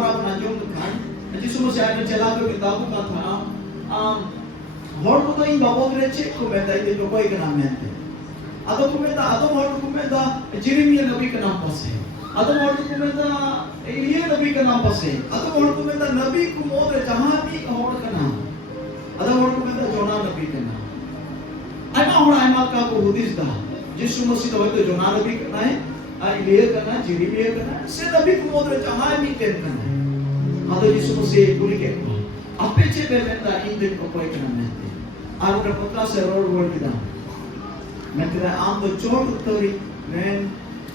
hora menanjung kan. Jadi semua saya menjelaskan ke kita aku kata, hor ko to in babod recek ko meta ite ko koi kana mente. Atau hor ko meta Jeremiah nabi ka naam pase. Atau hor ko meta Elia nabi ka naam pase. Atau hor ko meta nabi ko modre jahan bhi hor ka naam. Atau hor ko meta Jonah nabi ka naam. Aima ka ko hudis da. Yesus Masih तो तो जोना नबी करना है, इलिया करना है, Jeremiah करना है, से नबी को मोदरे जहाँ भी करना है। आदो यीशु मसीह पूरी के आपे चे बेमेंदा इन दिन को कोई करना नहीं है। आरो का पत्रा से रोड वर्ड किदा। मैं तेरा आम तो चोट तोरी मैं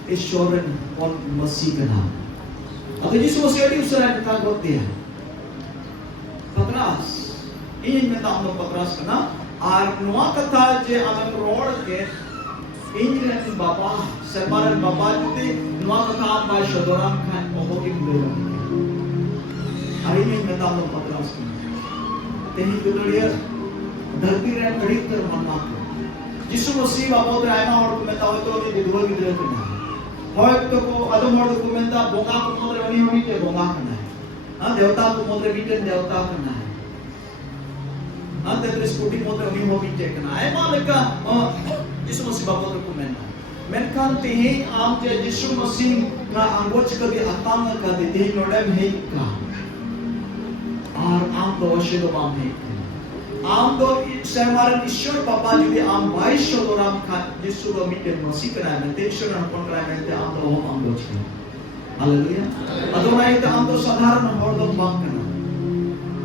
ईश्वरन और मसीह का नाम। आदो यीशु मसीह ने उसरा ने ताक होती है। पत्रास इन में ताम तो पत्रास करना आर नुआ कथा जे आदम रोड के Injil Bapa, separan Bapa itu nuan kata apa saudara kan ohokin bela. Hari ini kita mau patras. Tehni itu dia धरती रे कड़ी तर मन्ना को यीशु मसीह बाबा उधर आया और मैं ताऊ तो ने विधवा की तरह करना है तो को अदम और को मैं ता बोंगा को मोदरे बनी हुई ते बोंगा करना है हां देवता को मोदरे बीटन देवता करना है हां ते स्कूटी मोदरे बनी हुई ते करना है मालिका यीशु मसीह बाबा को menkan tehi am je यीशु मसीह ना अंगोच कभी अतांग का दे तेही नोडम है का और आम तो वशिलो बाम है आम तो शर्मारन ईश्वर पापा जुदी आम बाईस शोराम का यीशु को मिटे मसीह कराए में तेईश्वर न कौन कराए में ते आम तो हम अंगोच का हालेलुया अदोनाई ते आम तो साधारण हरदम बांग करना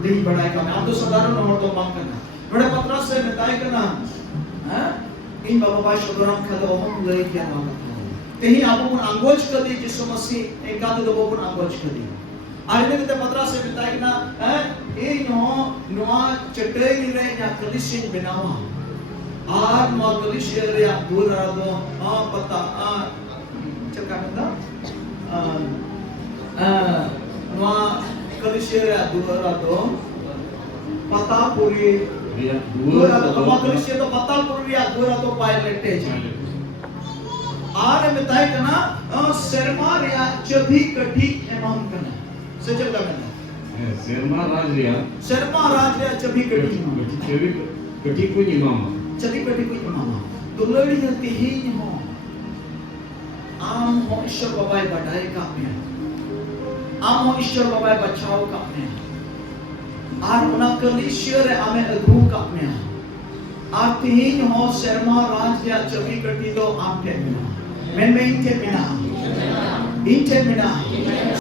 तेही बढ़ाई का आम तो साधारण हरदम बांग करना बड़े पत्रा से बताए करना हैं इन बाबा बाई शोराम का तो हम ले क्या बांग करना तेही आपको कौन अंगोच कर दी यीशु मसीह एक का तो वो कौन अंगोच कर दी आने के पत्रा से बताए ना ए नो चटे गिरे या कलिसिन बनावा आर नो कलिसिन रे दूर आदो पता चका बता नो कलिसिन रे दूर आदो पता पूरी दूर आदो नो कलिसिन तो पता पूरी या दूर आदो पायलटे आर बताए ना शर्मा रे चभी कठी एमम करना सचल का कहना शर्मा राजरिया चभी कटी को इमाम चभी कटी को इमाम दुलड़ी हती ही हो आम हो ईश्वर बाबाई बढ़ाए का में आम हो ईश्वर बाबाई बचाओ का में आर उना कलिश्वर आमे अगू का में आती ही हो शर्मा राजरिया चभी कटी तो आम के में इनके बिना